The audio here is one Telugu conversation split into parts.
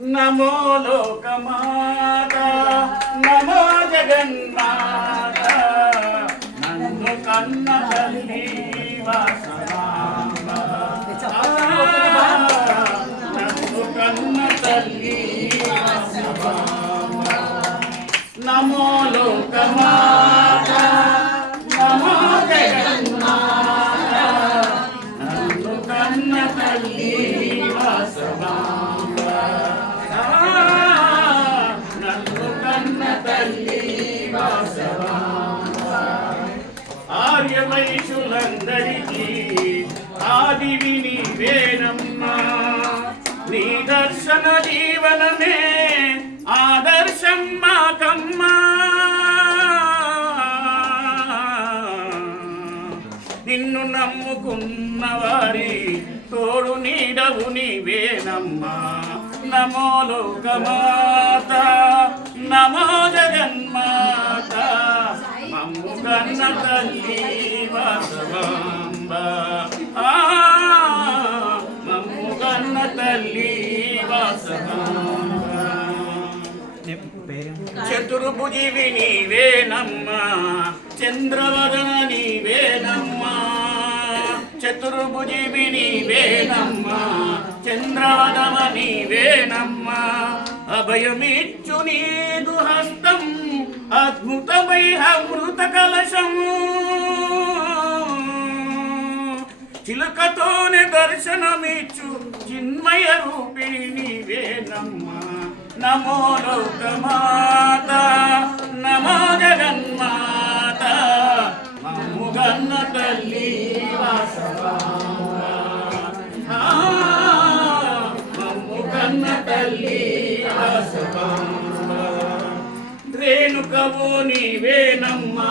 నమో లోకమాత నమో జగన్మాత నన్ను కన్న తల్లి నన్ను కన్న తల్లి నమో లోకమాత నమో జగన్మాత నన్ను కన్న తల్లి ఆర్యవైశులందరికీ ఆదివి నీవేనమ్మా. నీ దర్శన జీవనమే ఆదర్శం మాకమ్మా. నిన్ను నమ్ముకున్న వారి తోడు నీడవు నీవేనమ్మా. నమో లోకమాత నమో జగన్మాత. మమ్ము కన్న తల్లి వాసవాంబ ఆ, మమ్ము కన్న తల్లి వాసవాంబ చతుర్భుజివి నీవేనమ్మా చంద్రవదన నీవేనమ్మా చతుర్భుజివి నీవేనమ్మా చంద్రవదన నీవేనమ్మా అభయమిచ్చు నీదు హస్తం. అద్భుతమై అమృత కలశము చిలకతోనే దర్శనమిచ్చు చిన్మయ రూపిణి నీవేనమ్మా నమో లోకమాత నమో జగన్మాత మమ్ముగన్న తల్లి వాసవాంబ. ఆ, మమ్ముగన్న తల్లి వాసవాంబ. రేణుకవో నీవేనమ్మా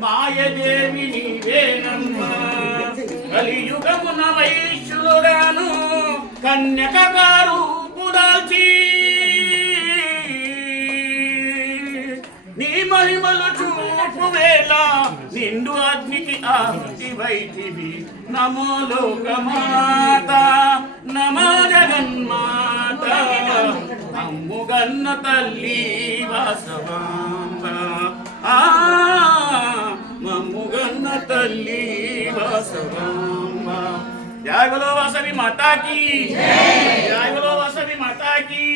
మాయదేవి నీవేనమ్మా కలియుగమున వైశ్యులుగాను కన్యక గారు పుదాల్చి. నీ మహిమలు చూపు వేళ నిండు అగ్నికి ఆహుతి వైతివి. నమో లోకమాత నమో జగన్మాత. అమ్ముగన్న తల్లి వాసవాంబ. ఆ మమ్ముగన్న తల్లి వాసవాంబ. जय बोलो वासवी माता की। जय बोलो वासवी माता की।